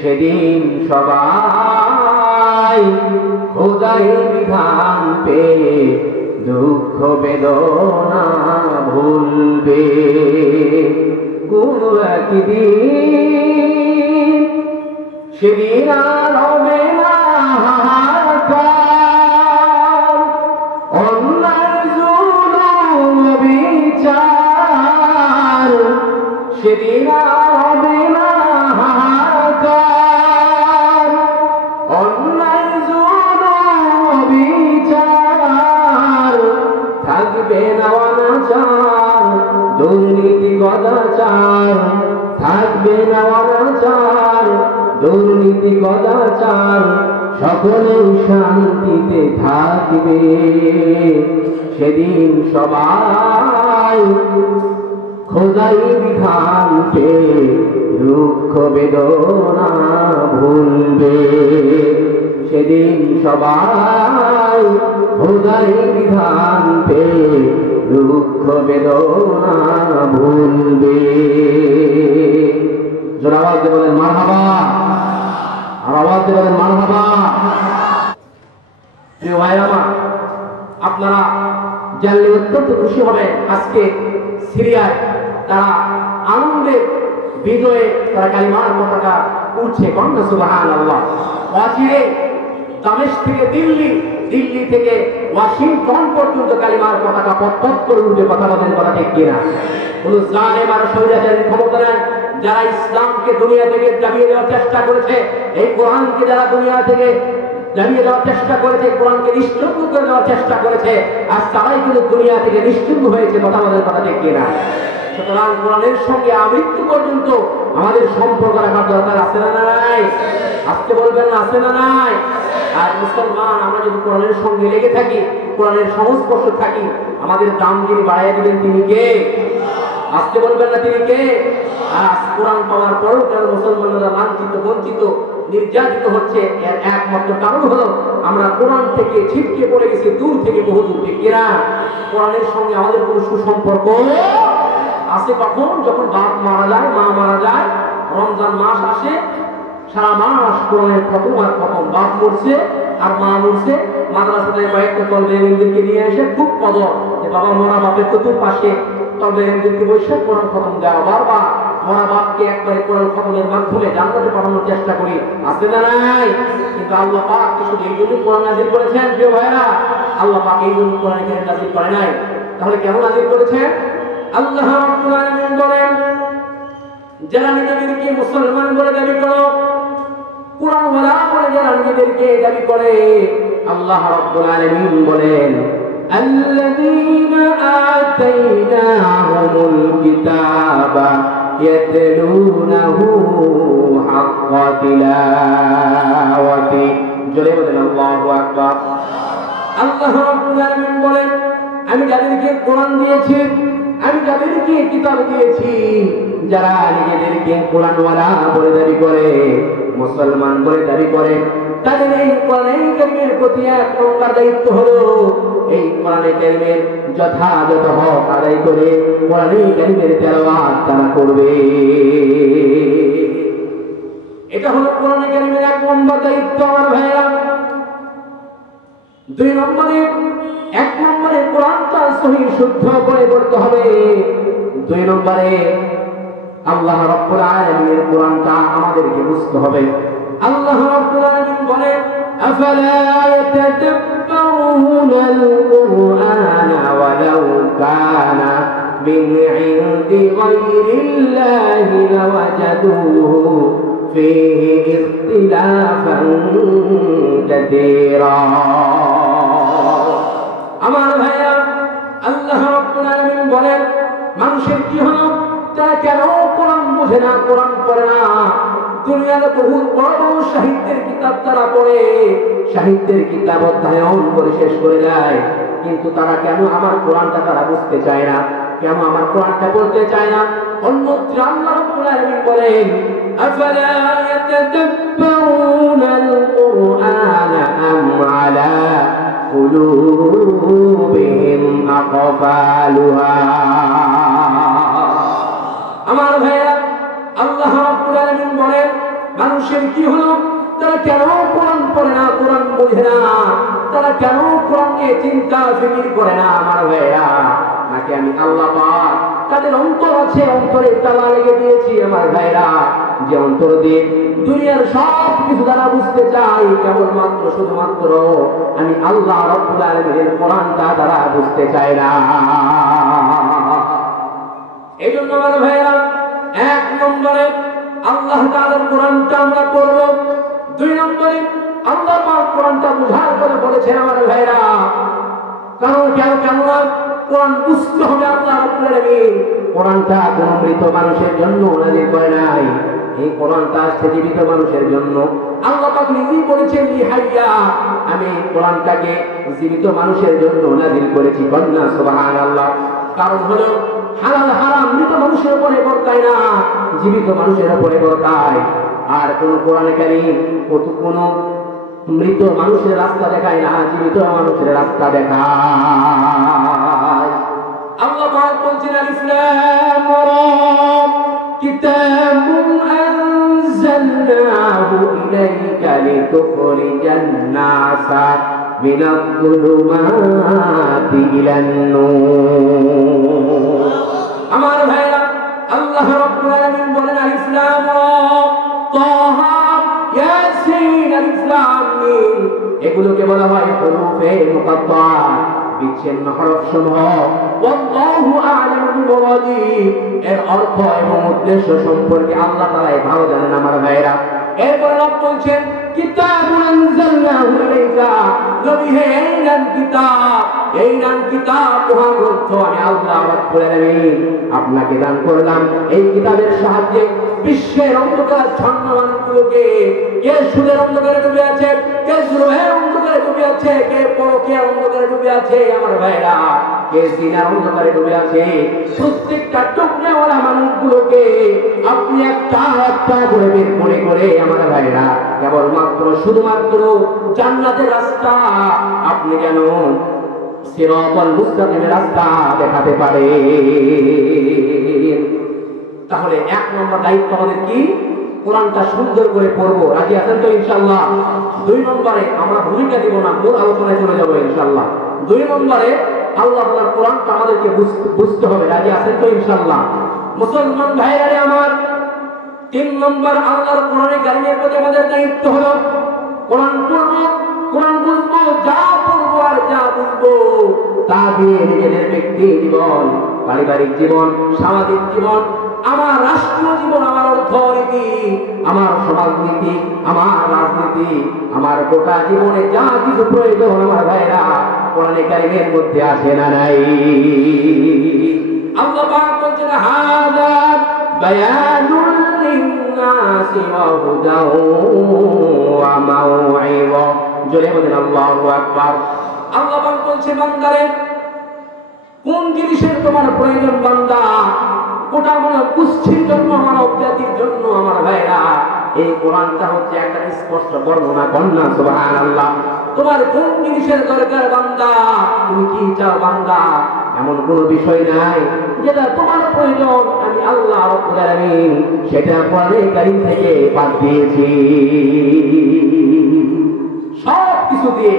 সেদিন সবাই খোদাই বিধান পেয়ে দুঃখ বেদনা ভুলবে। কোন একদিন সেদিন আর হবে না হাহাকার, অন্যায় জুলুম বিচার, সেদিন আর হবে না হাহাকার, অন্যায় জুলুম বিচার, থাকবে না অনাচার, দুর্নীতি গদাচার, থাকবে না অনাচার, দুর্নীতি গদাচার, সকলে শান্তিতে থাকবে। সেদিন সবাই খোদাই বিধান পেয়ে দুঃখ বেদনা ভুলবে। সেদিন সবাই খোদাই বিধান পেয়ে দুঃখ বেদনা ভুলবে। জোর আওয়াজে বলেন মারহাবা, আর আওয়াজে বলেন মারহাবা। প্রিয় ভাইরা আমার, আপনারা জানলে অত্যন্ত খুশি হবেন, আজকে সিরিয়ায় তারা আনন্দে বিজয়ে তারা কালিমার পতাকা উঠছে। কন্যা সুবহানাল্লাহ। অচিরে দামেস্ক থেকে দিল্লি, দিল্লি থেকে ওয়াশিংটন পর্যন্ত কালিমার পতাকা পথ করে উঠে কথা বলেন, কথা ঠিক কিনা? কোন জালেম আর স্বৈরাচারীর ক্ষমতা নাই। যারা ইসলামকে দুনিয়া থেকে দাবিয়ে দেওয়ার চেষ্টা করেছে, এই কোরআনকে যারা দুনিয়া থেকে দাবিয়ে দেওয়ার চেষ্টা করেছে, কোরআনকে নিশ্চিহ্ন করে দেওয়ার চেষ্টা করেছে, আজ তারাই কিন্তু দুনিয়া থেকে নিশ্চিহ্ন হয়েছে। কথা বলেন, কথা ঠিক কিনা? সুতরাং কোরআনের সঙ্গে আমৃত্যু পর্যন্ত আমাদের সম্পর্ক রাখার দরকার আছে না নাই? আজকে বলবেন না আছে না নাই? আর মুসলমান আমরা যদি কোরআনের সঙ্গে লেগে থাকি, কোরআনের সংস্পর্শ থাকি, আমাদের দাম যিনি বাড়াইয়া দিবেন তিনি কে? আজকে বলবেন না তিনি কে? আজ কোরআন পাওয়ার পরেও কেন মুসলমানরা লাঞ্ছিত, বঞ্চিত, নির্যাতিত হচ্ছে? এর একমাত্র কারণ হলো আমরা কোরআন থেকে ছিটকে পড়ে গেছি, দূর থেকে বহু দূর থেকে। কোরআনের সঙ্গে আমাদের কোনো সুসম্পর্ক আছে কখন? যখন বাপ মারা যায়, মা মারা যায়, রমজান মাস আসে, সারা মাস কোরআনের খতম আর খতম। বাপ মরছে আর মা মরছে, মাদ্রাসায় কয়েকটা তলবে এলিমদেরকে নিয়ে এসে খুব কদর যে বাবা মরা বাপের চতুর্পাশে তলবে এলিমদেরকে বসে কোরআন খতম দেওয়া। বারবার মরা বাপকে একবারে কোরআন খতমের মাধ্যমে জান্নাতে পাঠানোর চেষ্টা করি, আছে না নাই? কিন্তু আল্লাহ পাক শুধু এই জন্য কোরআন নাযিল করেছেন। প্রিয় ভাইরা, আল্লাহ পাক এই জন্য কোরআন কারীম নাযিল করে নাই। তাহলে কেন নাযিল করেছেন? আল্লাহ রাব্বুল আলামিন বলেন, যারা নিজেদেরকে মুসলমান বলে দাবি করো, কোরআন ওয়ালা বলে যারা নিজেদেরকে দাবি করে, আল্লাহ রাব্বুল আলামিন বলেন, আল্লাযীনা আতাইনাহুমুল কিতাবা ইয়াতলুনাহু হাক্কা তিলাওয়াতি। জোরে বলেন আল্লাহু আকবার। আল্লাহ রাব্বুল আলামিন বলেন, আমি যাদেরকে কোরআন দিয়েছি, আমি যাদেরকে কিতাব দিয়েছি, যারা নিজেদেরকে কোরআন ওয়ালা বলে দাবি করে, মুসলমান বলে দাবি করে, তাদের এই কোরআন কারীমের প্রতি এক নম্বর দায়িত্ব হলো এই কোরআন কারীমের যথাযথ হক আদায় করে কোরআন কারীমের তেলাওয়াত তারা করবে। এটা হলো কোরআন কারীমের এক নম্বর দায়িত্ব আমার ভাইরা। দুই নম্বরে, এক নম্বরে কোরআনটা সহিহ শুদ্ধ করে পড়তে হবে। দুই নম্বরে আল্লাহ রাব্বুল আলামিনের কোরআনটা আমাদেরকে বুঝতে হবে। আল্লাহ রাব্বুল আলামিন বলেন, আফালা ইয়াতাদাব্বারুনাল কুরআনা ওয়ালাউ কানা মিন ইনদি গায়রিল্লাহি লাওয়াজাদুহু ফীহি ইখতিলাফান কাসীরা। আমার ভাইয়া, আল্লাহ রাব্বুল আলামিন বলেন, মানুষের কি হলো? তারা কেন কোরআন বোঝে না, কোরআন পড়ে না? দুনিয়াতে বহু বড় বড় সাহিত্যের কিতাব তারা পড়ে, সাহিত্যের কিতাব অধ্যয়ন করে শেষ করে যায়, কিন্তু তারা কেন আমার কোরআনটা তারা বুঝতে চায় না? কেন আমার কোরআনটা পড়তে চায় না? অন্যত্র আল্লাহ রাব্বুল আলামিন বলেন, আফালা ইয়াতাদাব্বারুনাল কুরআনা আম আলা কুলুবিহিম আকফালুহা। আমার ভাইরা, আল্লাহ রাব্বুল আলামিন বলেন মানুষের কি হলো, তারা কেন কোরআন পড়ে না, কোরআন বোঝে না, তারা কেন কোরআন নিয়ে চিন্তা ফিকির করে না? আমার ভাইরা, নাকি আমি আল্লাহ পাক তাদের অন্তর আছে, অন্তরে তালা লেগে দিয়েছি। আমার ভাইরা, যে অন্তর দিয়ে দুনিয়ার সব কিছু তারা বুঝতে চাই, কেবলমাত্র শুধুমাত্র আমি আল্লাহ রাব্বুল আলামিনের কোরআনটা তারা বুঝতে চায় না। এই জন্য আমার ভাইরা, এক নম্বরে আল্লাহ তাআলার কোরআনটা আমরা পড়ব, দুই নম্বরে আল্লাহ পাক কোরআনটা বুঝার করে বলেছেন। আমার ভাইরা, কারণ কেন কোরআন বুঝতে হবে। আল্লাহ রাব্বুল আলামিন কোরআনটা কোন মৃত মানুষের জন্য নাযিল করে নাই, এই কোরআনটা আসছে জীবিত মানুষের জন্য। আল্লাহ পাক নিজেই বলেছেন লিহাইয়া, আমি কোরআনটাকে জীবিত মানুষের জন্য নাযিল করেছি। কন্যা সুবহানাল্লাহ। কারণ হলো হালাল হারাম মৃত মানুষের উপরে বর্তায় না, জীবিত মানুষের উপরে বর্তায়। আর কোন কোরআনে কারীম কোন মৃত মানুষের রাস্তা দেখায় না, জীবিত মানুষের রাস্তা দেখায়। আল্লাহ পাক বলছেন আলিফ লাম রা, কিতাবুন আনজালনাহু ইলাইকা লিতুখরিজান নাসা মিনাল যুলুমাতি ইলান নূর। আমার ভাইরা, আল্লাহ রাব্বুল আলামিন বলেন আলিফ লাম রা, তাহা, ইয়াসিন, আলিফ লাম মিম, এগুলোকে বলা হয় হুরুফে মুকাত্তাআ, বিচ্ছিন্ন হরফসমূহ। আল্লাহু আ'লামু বিমুরাদি, এর অর্থ এবং উদ্দেশ্য সম্পর্কে আল্লাহ তাআলাই ভালো জানেন। আমার ভাইরা, এরপর রব বলছেন কিতাবুন আনজালনাহু ইলাইকা, নবী হে এই নাম কিতাব মহাগ্রন্থ আমি আল্লাহ রাব্বুল আলামিন আপনাকে দান করলাম। এই কিতাবের সাহায্যে বিশ্বের অন্ধকার ছন্নমানগুলোকে, কে সুদের অন্ধকারে ডুবে আছে, কে জুলুমের অন্ধকারে ডুবে আছে, কে পরকীয়ার অন্ধকারে ডুবে আছে, আমার ভাইরা, কে জিনার অন্ধকারে ডুবে আছে, প্রত্যেকটা টুকরাওয়ালা মানুষগুলোকে আপনি একটা একটা করে বের করে আমার ভাইরা কেবলমাত্র শুধুমাত্র জান্নাতের রাস্তা আপনি কেন সিরাতাল মুস্তাকিমের রাস্তা দেখাতে পারে। তাহলে এক নম্বর দায়িত্ব আমাদের কি? কোরআনটা সুন্দর করে পড়বো। রাজি আছেন তো ইনশাআল্লাহ? দুই নম্বরে আমরা ভূমিকা দিব না, মূল আলোচনায় চলে যাবো ইনশাআল্লাহ। দুই নম্বরে আল্লাহ তাআলার কোরআনটা আমাদেরকে বুঝতে হবে। রাজি আছেন তো ইনশাআল্লাহ? মুসলমান ভাইরা আমার, তিন নম্বর আল্লাহর কোরআনে কারিমের প্রতি আমাদের দায়িত্ব হলো কোরআন পড়বো, কোরআন বুঝবো, যা পড়বো আর যা বুঝবো তা দিয়ে নিজেদের ব্যক্তি জীবন, পারিবারিক জীবন, সামাজিক জীবন, আমার রাষ্ট্রীয় জীবন, আমার অর্থনীতি, আমার সমাজনীতি, আমার রাজনীতি, আমার গোটা জীবনে যা কিছু প্রয়োজন আমার ভাইরা কোরআনে কারিমের মধ্যে আছে না নাই? আল্লাহ পাক বলছেন হাযা বায়ানুল লিন্নাসি ওয়া হুদাও ওয়া মাউইযা। জোরে বলেন আল্লাহু আকবার। আল্লাহ পাক বলছে বান্দারে, কোন জিনিসের তোমার প্রয়োজন বান্দা? গোটা মানব গোষ্ঠীর জন্য, মানব জাতির জন্য আমার ভাইরা এই কোরআনটা হচ্ছে একটা স্পষ্ট বর্ণনা। কন্যা সুবহানাল্লাহ। তোমার কোন জিনিসের দরকার বান্দা? তুমি কি চাও বান্দা? এমন কোন বিষয় নাই যেটা তোমার প্রয়োজন, আমি আল্লাহ রাব্বুল আলামিন সেটা কোরআনে কারীম থেকে বাদ দিয়েছি। সব কিছু দিয়ে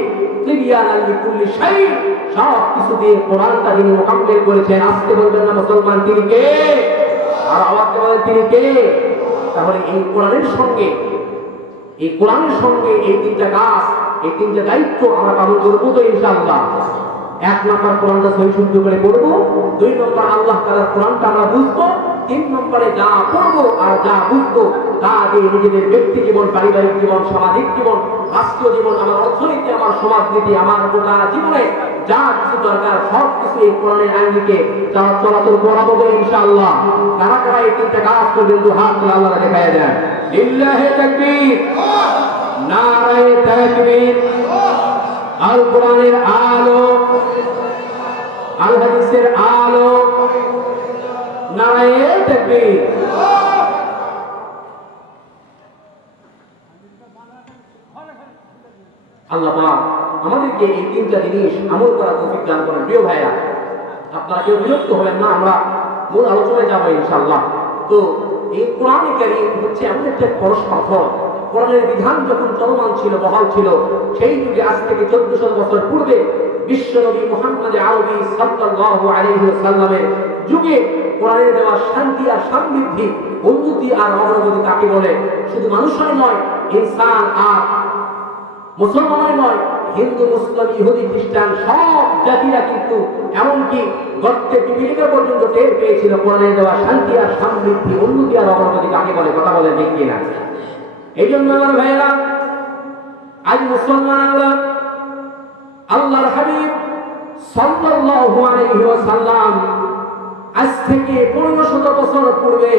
তিবিয়ানাল লিকুল্লি শাই, সব কিছু দিয়ে কোরআনটা যিনি মোকাম্মেল করেছেন। আজকে বলবেন না মুসলমান, তিনি কে? আর আওয়াজে বলেন তিনি কে? তাহলে এই কোরআনের সঙ্গে এই তিনটা কাজ, এই তিনটা দায়িত্ব আমরা পালন করবো তো ইনশাআল্লাহ। এক নম্বর কোরআনটা সহি শুদ্ধ করে পড়বো, দুই নম্বর আল্লাহ তাআলার কোরআনটা আমরা বুঝবো, তিন নম্বরে যা পড়বো আর যা বুঝবো তা দিয়ে নিজেদের ব্যক্তি জীবন, পারিবারিক জীবন, সামাজিক জীবন, রাষ্ট্রীয় জীবন, আমার অর্থনীতি, আমার সমাজনীতি, আমার গোটা জীবনে যা কিছু দরকার সব কিছু এই কোরআনের আইনকে চলাচল করাবো ইনশাআল্লাহ। কারা কারা এই তিনটা কাজ করবেন? দু হাত তুলে আল্লাহ দেখায় দেন। লিল্লাহি তাকবীর, নারায়ে তাকবীর। আল কোরআনের আলো, আল হাদিসের আলো, নারায়ে তাকবীর। আল্লাহ পাক আমাদেরকে এই তিনটা জিনিস আমল করার তৌফিক দান করেন। প্রিয় ভাইরা, আপনারা কেউ বিরক্ত হবেন না, আমরা মূল আলোচনায় যাবো ইনশাআল্লাহ। তো এই কোরআন কারীম হচ্ছে এমন একটা পরশ পাথর। কোরআনের বিধান যখন চলমান ছিল, বহাল ছিল, সেই যুগে আজ থেকে 1400 বছর পূর্বে বিশ্বনবী মুহাম্মদ আরবি সাল্লাল্লাহু আলাইহি ওয়াসাল্লামের যুগে কোরআনের দেওয়া শান্তি আর সমৃদ্ধি, উন্নতি আর অগ্রগতি কাকে বলে? শুধু মানুষই নয়, ইনসান আর মুসলমানই নয়, হিন্দু, মুসলিম, ইহুদি, খ্রিস্টান সব জাতিরা কিন্তু এমনকি গর্তে পৃথিবীতে পর্যন্ত টের পেয়েছিল কোরআনের দেওয়া শান্তি আর সমৃদ্ধি, উন্নতি আর অগ্রগতি কাকে বলে। কথা বলে ঠিক কিনা? এই জন্য আমার ভাইয়েরা, আজ মুসলমানরা আল্লাহর হাবিব সাল্লাল্লাহু আলাইহি ওয়াসাল্লাম আজ থেকে 1500 বছর পূর্বে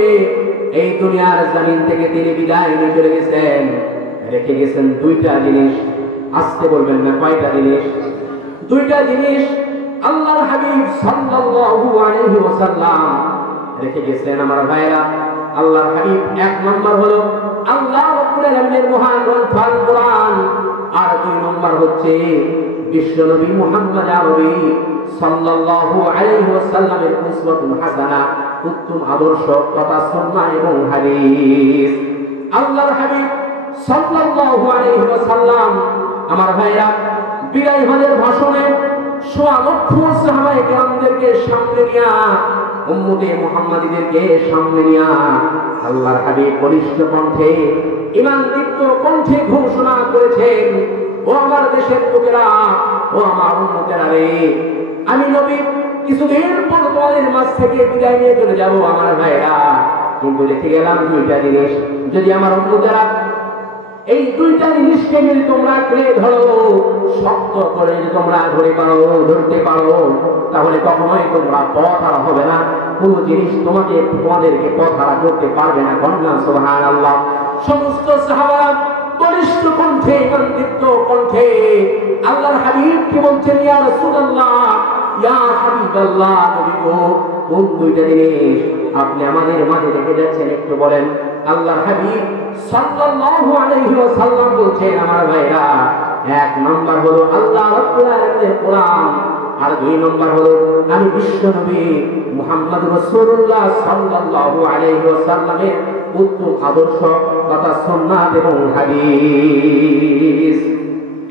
এই দুনিয়ার জমিন থেকে তিনি বিদায় নিয়ে চলে গেছেন। রেখে গেছেন দুইটা জিনিস। আসতে বলবেন না, কয়টা জিনিস? দুইটা জিনিস আল্লাহর হাবিব সাল্লাল্লাহু আলাইহি ওয়াসাল্লাম রেখে গেছেন আমার ভাইরা। আল্লাহর হাবিব এক নম্বর হলো আল্লাহ রাব্বুল আলামিনের মহান গ্রন্থ আল কোরআন, আর দুই নম্বর হচ্ছে বিশ্বনবী মুহাম্মদ আরবি সাল্লাল্লাহু আলাইহি ওয়াসাল্লামের উসওয়াতুন হাসানা, উত্তম আদর্শ তথা সুন্নাহ এবং হাদিস। আল্লাহর হাবিব সাল্লাল্লাহু আলাইহি ওয়াসাল্লাম আমার ভাইরা বিদায় হজের ভাষণে সোয়া লক্ষ সাহাবায়ে কেরামদেরকে সামনে নিয়া, উম্মতে মুহাম্মাদীদেরকে সামনে নিয়া আল্লাহর হাবিব বলিষ্ঠ কণ্ঠে, ঈমানদীপ্ত কণ্ঠে ঘোষণা করেছেন, ও আমার দেশের লোকেরা, ও আমার উম্মতেরা রে, আমি নবী কিছুদিন পর তোমাদের মাঝ থেকে বিদায় নিয়ে চলে যাব আমার ভাইরা, কিন্তু রেখে গেলাম দুইটা জিনিস। যদি আমার উম্মতেরা এই দুইটা জিনিসকে যদি তোমরা আঁকড়ে ধরো, শক্ত করে যদি তোমরা ধরতে পারো, তাহলে কখনোই তোমরা পথ হারা হবে না। কোন জিনিস তোমাদেরকে পথ হারা করতে পারবে না। কন্যা সুবহানাল্লাহ। সমস্ত সাহাবারা বলিষ্ঠ কণ্ঠে, ঈমানদীপ্ত কণ্ঠে আল্লাহর হাবিবকে বলছেন, ইয়া রাসূলুল্লাহ, ইয়া হাবিবাল্লাহ, নবী গো, কোন দুইটা জিনিস আপনি আমাদের মাঝে রেখে যাচ্ছেন একটু বলেন। আল্লাহর হাবিব সাল্লাল্লাহু আলাইহি ওয়াসাল্লাম বলছেন আমার ভাইরা, এক নম্বর হলো আল্লাহ রাব্বুল আলামিনের কোরআন, আর দুই নম্বর হলো আমি বিশ্বনবী মুহাম্মদ রাসূলুল্লাহ সাল্লাল্লাহু আলাইহি ওয়াসাল্লামের উত্তম আদর্শ তথা সুন্নাহ এবং হাদিস।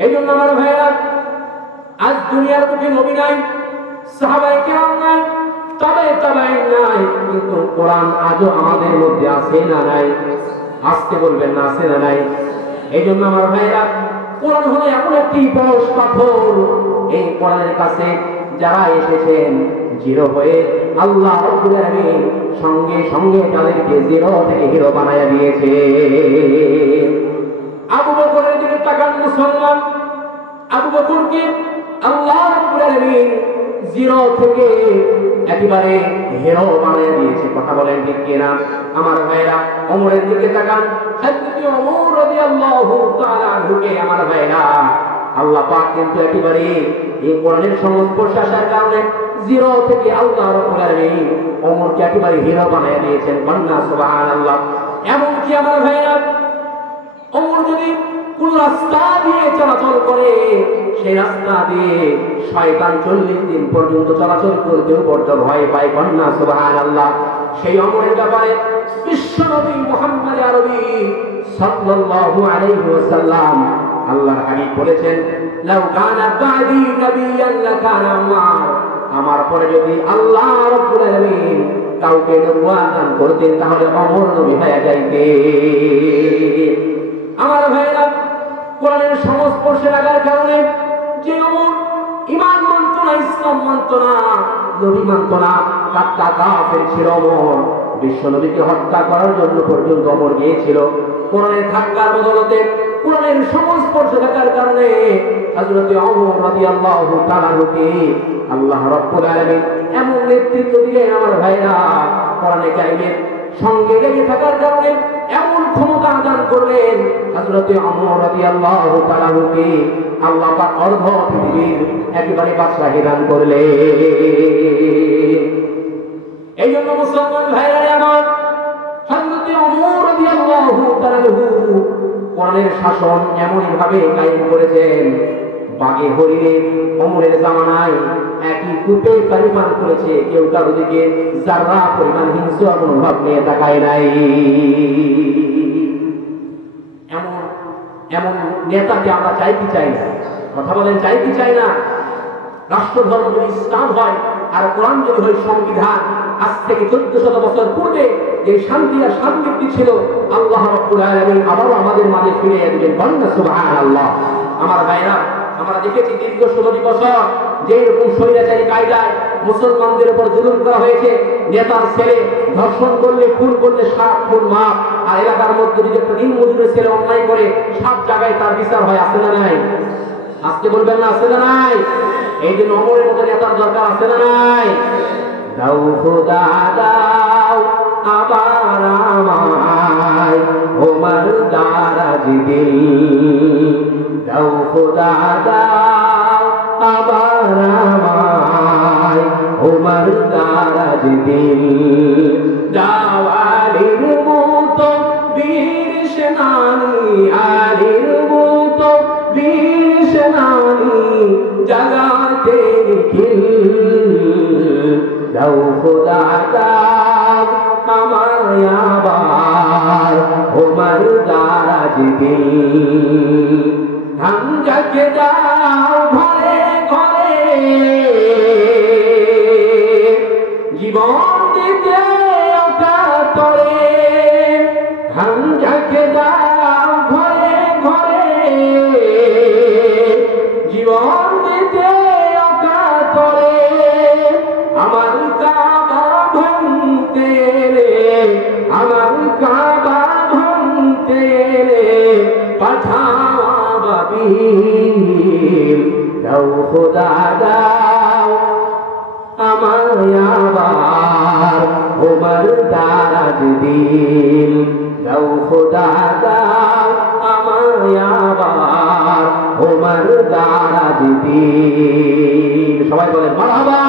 এইজন্য আমার ভাইরা, আজ দুনিয়ার বুকে নবী নাই, সাহাবায়ে কেরাম নাই, তাবেঈন নাই, কিন্তু কোরআন আজও আমাদের মধ্যে আছে না নাই? আজকে বলবেন না, আছে না নাই? এই জন্য আমার ভাইরা, কোরআন হলো এমন একটি পরশ পাথর, এই কোরআনের কাছে যারা এসেছেন জিরো হয়ে, আল্লাহ রাব্বুল আলামিন সঙ্গে সঙ্গে তাদেরকে জিরো থেকে হিরো বানায়া দিয়েছে। আবু বকরের দিকে তাকান মুসলমান, আবু বকরকে আল্লাহ রাব্বুল আলামিন জিরো থেকে একেবারে হিরো বানিয়ে দিয়েছে। কথা বলেন ঠিক কিনা? আমার ভাইরা, ওমরের দিকে তাকান, হযরত ওমর রাদিয়াল্লাহু তাআলা আনহুকে আমার ভাইরা আল্লাহ পাক কিন্তু একেবারে এই কোরআনের সংস্পর্শে আসার কারণে জিরো থেকে আল্লাহ রাব্বুল আলামিন ওমরকে একেবারে হিরো বানিয়ে দিয়েছেন। কন্যা সুবহানাল্লাহ। এমনকি আমার ভাইরা, ওমর যদি কোন রাস্তা দিয়ে চলাচল করে, সেই রাস্তা দিয়ে শয়তান 40 দিন পর্যন্ত চলাচল করতেও বড্ড ভয় পায়। কন্যা সুবহানাল্লাহ। সেই ওমরের ব্যাপারে বিশ্বনবী মুহাম্মদ আরবি সাল্লাল্লাহু আলাইহি ওয়াসাল্লাম আল্লাহর হাবিব বলেছেন, লাউ কানা বাদি নবিয়ান লাকানা উমর, আমার পরে যদি আল্লাহ রাব্বুল আলামিন কাউকে নবুয়ত দান করতেন তাহলে ওমর নবী হয়ে যাইতেন। আমার ভাইরা, কোরআনের সংস্পর্শে লাগার কারণে যে ওমর ঈমান মানত না, ইসলাম মানত না, নবী মানত না, কাফের ছিল ওমর, বিশ্বনবীকে হত্যা করার জন্য পর্যন্ত ওমর গিয়েছিল। কোরআনের ধাক্কার বদলতে, কোরআনের সংস্পর্শে লাগার কারণে হযরত ওমর রাদিয়াল্লাহু তাআলা কে আল্লাহ রাব্বুল আলামিন এমন নেতৃত্ব দিলেন আমার ভাইরা, কোরআনে কারীমের সঙ্গে লেগে থাকার কারণে এমন ক্ষমতা দান করলেন হযরত ওমর রাদিয়াল্লাহু তাআলা কে আল্লাহ পাক অর্ধ পৃথিবীর একেবারে বাদশাহী দান করলেন। এই জন্য মুসলমান ভাইরা আমার, হযরত ওমর রাদিয়াল্লাহু তাআলা কোরআনের শাসন এমনই ভাবে কায়েম করেছেন বাগে হরিণে ওমরের জামানায় একই কূপে পানি পান করেছে, কেউ কারো দিকে যারা পরিমাণ হিংসা মনোভাব নিয়ে তাকায় নাই। এমন এমন নেতাকে আমরা চাই কি চাই না? কথা বলেন, চাই কি চাই না? রাষ্ট্র ধর্ম যদি ইসলাম হয় আর কোরআন যদি হয় সংবিধান, আজ থেকে 1400 বছর পূর্বে যে শান্তি আর শান্তি ছিল, আল্লাহ রাব্বুল আলামিন আবারও আমাদের মাঝে ফিরিয়ে দিবেন। বলেন সুবহানাল্লাহ। আমার ভাইরা, আমরা দেখেছি দীর্ঘ 16 বছর যে রকম স্বৈরাচারী কায়দায় মুসলমানদের উপর জুলুম করা হয়েছে। নেতার ছেলে ধর্ষণ করলে, খুন করলে 7 খুন মাফ, আর এলাকার মধ্যে যদি একটা দিন মজুরের ছেলে অন্যায় করে 7 জায়গায় তার বিচার হয়। আছে না নাই? আজকে বলবেন না আছে না নাই? এই যে ওমরের মতো নেতার দরকার আছে না নাই? দাও খোদা দাও আবার আমায় ওমর দারাজ দিল, দাও খোদা দাও আবার আমায় ওমর দারাজ দিল, দাও আলীর মতো বীর সেনানী, আলীর মতো বীর সেনানী জাগাতে নিখিল, দাও খোদা দাও আমায় আবার ওমর দারাজ দিল, হামজাকে দাও ঘরে ঘরে জীবন দিতে অকাতরে, হামজাকে দাও ঘরে ঘরে জীবন দিতে অকাতরে, আমার কাবা ভাঙতে রে, আমার কাবা ভাঙতে রে পাঠাও আবাবিল, দাও খোদা দাও আমায় আবার ওমর দারাজ দিল, দাও খোদা দাও আমায় আবার ওমর দারাজ দিল। সবাই বলেন মারহাবা।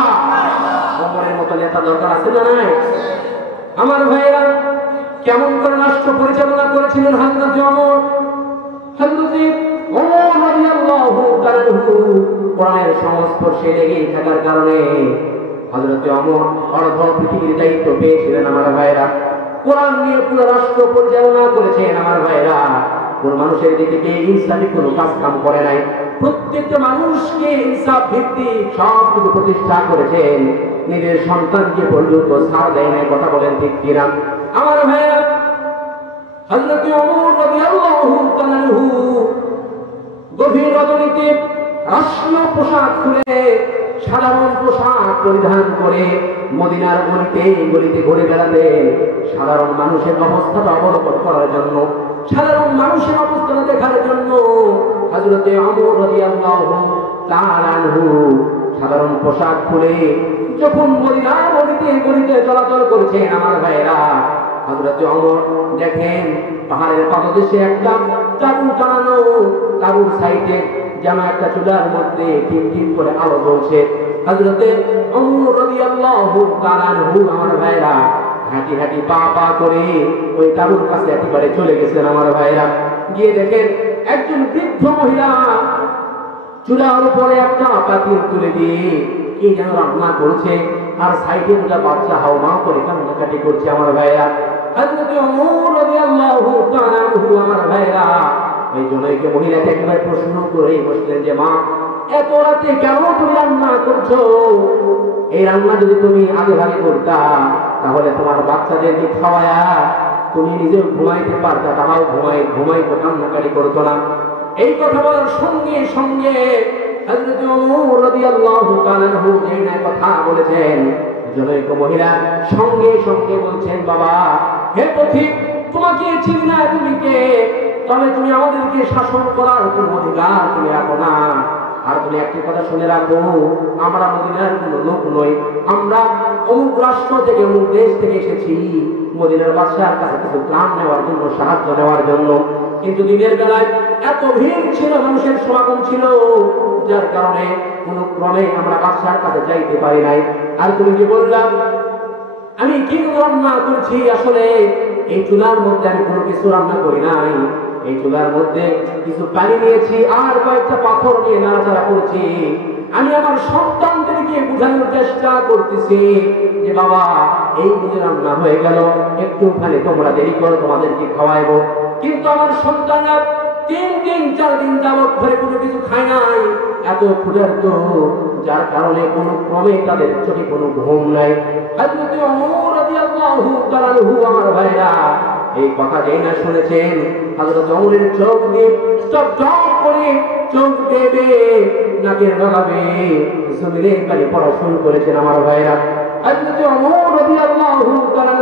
ওমরের মতো নেতা দরকার আছে না নাই? আমার ভাইরা, কেমন করে রাষ্ট্র পরিচালনা করেছিলেন হযরত ওমর? হযরত ওমর রাদিয়াল্লাহু তাআলা কোরআনের সংস্পর্শে লেগে থাকার কারণে হযরত ওমর অর্ধ পৃথিবীর দায়িত্ব পেয়েছিলেন। আমার ভাইরা, কোরআন নিয়ে পুরো রাষ্ট্র পরিচালনা করেছেন। আমার ভাইরা, কোন মানুষের দিকে ইনসাফি কোনো কাজ কাম করে নাই, প্রত্যেকটা মানুষকে ইনসাফ ভিত্তিক সব কিছু প্রতিষ্ঠা করেছেন। নিজের সন্তানকে পর্যন্ত ছাড় দেয় নাই। কথা বলেন ঠিক কিনা? আমার ভাইরা, হযরত ওমর রাদিয়াল্লাহু তাআলা গভীর রজনীতে রাষ্ট্রীয় পোশাক খুলে সাধারণ পোশাক পরিধান করে মদিনার গলিতে গলিতে ঘুরে বেড়াতেন, সাধারণ মানুষের অবস্থাটা অবলোকন করার জন্য, সাধারণ মানুষের অবস্থাটা দেখার জন্য। হযরত ওমর রাদিয়াল্লাহু তাআলা সাধারণ পোশাক খুলে যখন মদিনার গলিতে গলিতে চলাচল করেছেন, আমার ভাইরা, হযরত ওমর দেখেন পাহাড়ের পাদদেশে একটা তাঁবু টানানো, তাঁবুর সাইডে যেন একটা চুলার মধ্যে টিম টিম করে আলো জ্বলছে। হযরত ওমর রাদিয়াল্লাহু তাআলা আমার ভাইরা হাঁটি হাঁটি পা পা করে ওই তাঁবুর কাছে একেবারে চলে গেছেন। আমার ভাইরা গিয়ে দেখেন একজন বৃদ্ধ মহিলা চুলার উপরে একটা পাতিল তুলে দিয়ে কি যেন রান্না করছে, আর সাইডে দুটা বাচ্চা হাওমাও করে কান্নাকাটি করছে। আমার ভাইরা, হযরত ওমর রাদিয়াল্লাহু তাআলা আমার ভাইরা এই জনৈকে মহিলাকে একবার প্রশ্ন করে বসলেন যে, মা, এত রাতে কেন তুমি রান্না করছো? এই রান্না যদি তুমি আগে ভাগে করতা তাহলে তোমার বাচ্চাদেরকে খাওয়ায়া তুমি নিজে ঘুমাইতে পারতা, তারাও ঘুমাইতো, কান্নাকাটি করতো না। এই কথা বলার সঙ্গে সঙ্গে হযরত ওমর রাদিয়াল্লাহু তাআলা যেই না কথা বলেছেন, জনৈক মহিলা সঙ্গে সঙ্গে বলছেন, বাবা, হে পথিক, তোমাকে চিনি না, তুমি কে? তবে তুমি আমাদেরকে শাসন করার কোন অধিকার তুমি রাখো না। আর তুমি একটি কথা শুনে রাখো, আমরা মদিনার কোনো লোক নই, আমরা অমুক রাষ্ট্র থেকে অমুক দেশ থেকে এসেছি মদিনার বাদশার কাছে কিছু ত্রাণ নেওয়ার জন্য, সাহায্য নেওয়ার জন্য। কিন্তু দিনের বেলায় এত ভিড় ছিল, মানুষের সমাগম ছিল, যার কারণে কোন ক্রমে আমরা বাদশার কাছে যাইতে পারি নাই। আর তুমি কি বললাম আমি কি রান্না করছি? আসলে এই চুলার মধ্যে আমি কোনো কিছু রান্না করি নাই, এই চুলার মধ্যে কিছু পানি নিয়েছি আর কয়েকটা পাথর নিয়ে নাড়াচাড়া করছি। আমি আমার সন্তানদেরকে বোঝানোর চেষ্টা করতেছি যে বাবা এই বুঝে রান্না হয়ে গেল, একটুখানি তোমরা দেরি করো, তোমাদেরকে খাওয়াইবো। কিন্তু আমার সন্তানরা 3 দিন 4 দিন যাবত ধরে কোনো কিছু খায় নাই, এত ক্ষুধার্ত, যার কারণে কোনো ক্রমে তাদের চোখে কোনো ঘুম নাই। হযরত ওমর রাদিয়াল্লাহু তাআলা আমার ভাইরা এই কথা যেই না শুনেছেন, হযরত ওমরের চোখ দিয়ে টপ টপ করে চোখ দেবে নাকের লাগাবে জমিনে পানি পড়া শুরু করেছেন আমার ভাইরা। হযরত ওমর রাদিয়াল্লাহু তাআলা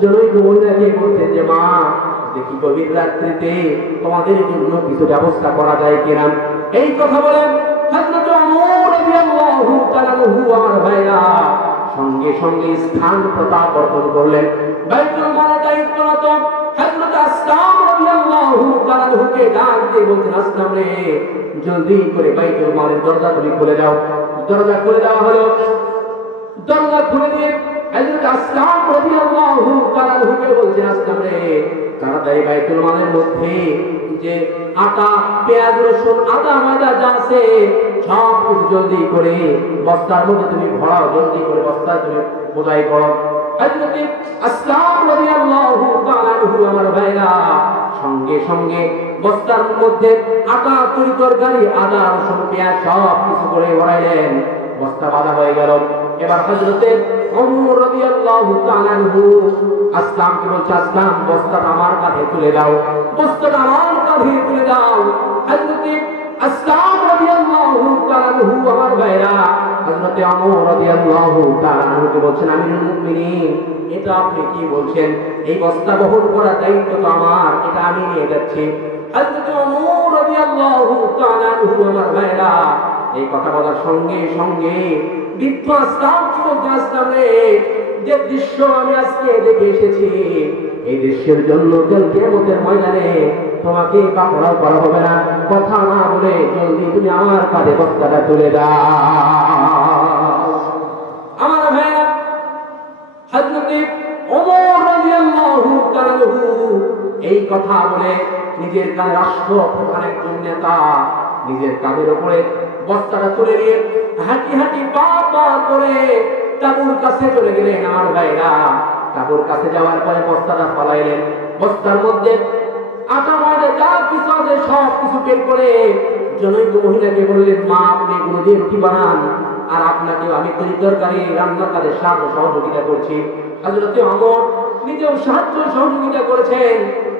জনৈক মহিলাকে বলতেন যে মা দেখি গভীর রাত্রিতে তোমাদের জন্য কিছু ব্যবস্থা করা যায় কিনা। এই কথা বলেন হযরত ওমর রাদিয়াল্লাহু তাআলা আমার ভাইরা সঙ্গে সঙ্গে স্থান প্রত্যাবর্তন করলেন। বাইতুল মালের দায়িত্বরত হযরত আসলাম রাদিয়াল্লাহু তাআলাকে ডাক দিয়ে বলতেন আসলাম রে জলদি করে বাইতুল মালের দরজা তুমি খুলে দাও। দরজা খুলে দেওয়া হলো। দরজা খুলে দিয়ে হযরত আসলাম রাদিয়াল্লাহু তাআলাকে বলছেন আসলাম রে তাড়াতাড়ি বাইতুল মালের মধ্যে যে আটা পেঁয়াজ রসুন আদা ময়দা যা আছে সব কিছু জলদি করে বস্তার মধ্যে তুমি ভরাও, জলদি করে বস্তা তুমি বোঝাই করো। হযরত আসলাম রাদিয়াল্লাহু তাআলা আমার ভাইরা সঙ্গে সঙ্গে বস্তার মধ্যে আটা তরি তরকারি আদা রসুন পেঁয়াজ সব কিছু করে ভরাইলেন। বস্তা বাঁধা হয়ে গেল। এবার হযরত ওমর রাদিয়াল্লাহু তাআলা আসলামকে বলছে আসলাম বস্তাটা আমার কাঁধে তুলে দাও, বস্তাটা আমার কাঁধে তুলে দাও। হযরত আসলাম রাদিয়াল্লাহু তাআলা আমার ভাইরা হযরত ওমর রাদিয়াল্লাহু তাআলাকে বলছেন আমিরুল মুমিনিন এটা আপনি কি বলছেন? এই বস্তা বহন করার দায়িত্ব তো আমার, এটা আমি নিয়ে যাচ্ছি। হযরত ওমর রাদিয়াল্লাহু তাআলা আমার ভাইরা এই কথা বলার সঙ্গে সঙ্গে বৃদ্ধ আসলাম যে দৃশ্য আমি আজকে দেখে এসেছি এই দৃশ্যের জন্য কাল কিয়ামতের ময়দানে তোমাকে পাকড়াও করা হবে না। কথা না বলে জলদি তুমি আমার কাঁধে বস্তাটা তুলে দাও। আমার ভাইরা হযরত ওমর রাদিয়াল্লাহু তাআলা এই কথা বলে নিজের কাঁধে রাষ্ট্র প্রধান একজন নেতা নিজের কাঁধের উপরে বস্তাটা তুলে নিয়ে হাঁটি হাঁটি পা পা করে তাঁবুর কাছে চলে গেলেন। আমার ভাইরা তাঁবুর কাছে যাওয়ার পরে বস্তাটা ফলাইলেন। বস্তার মধ্যে আটা ময়দা যা কিছু আছে সব কিছু বের করে জনৈক মহিলাকে বললেন মা আপনি এগুলো দিয়ে রুটি বানান আর আপনাকে আমি তরি তরকারি রান্নার কাজে সাহায্য সহযোগিতা করছি। হযরত ওমর নিজেও সাহায্য সহযোগিতা করেছেন।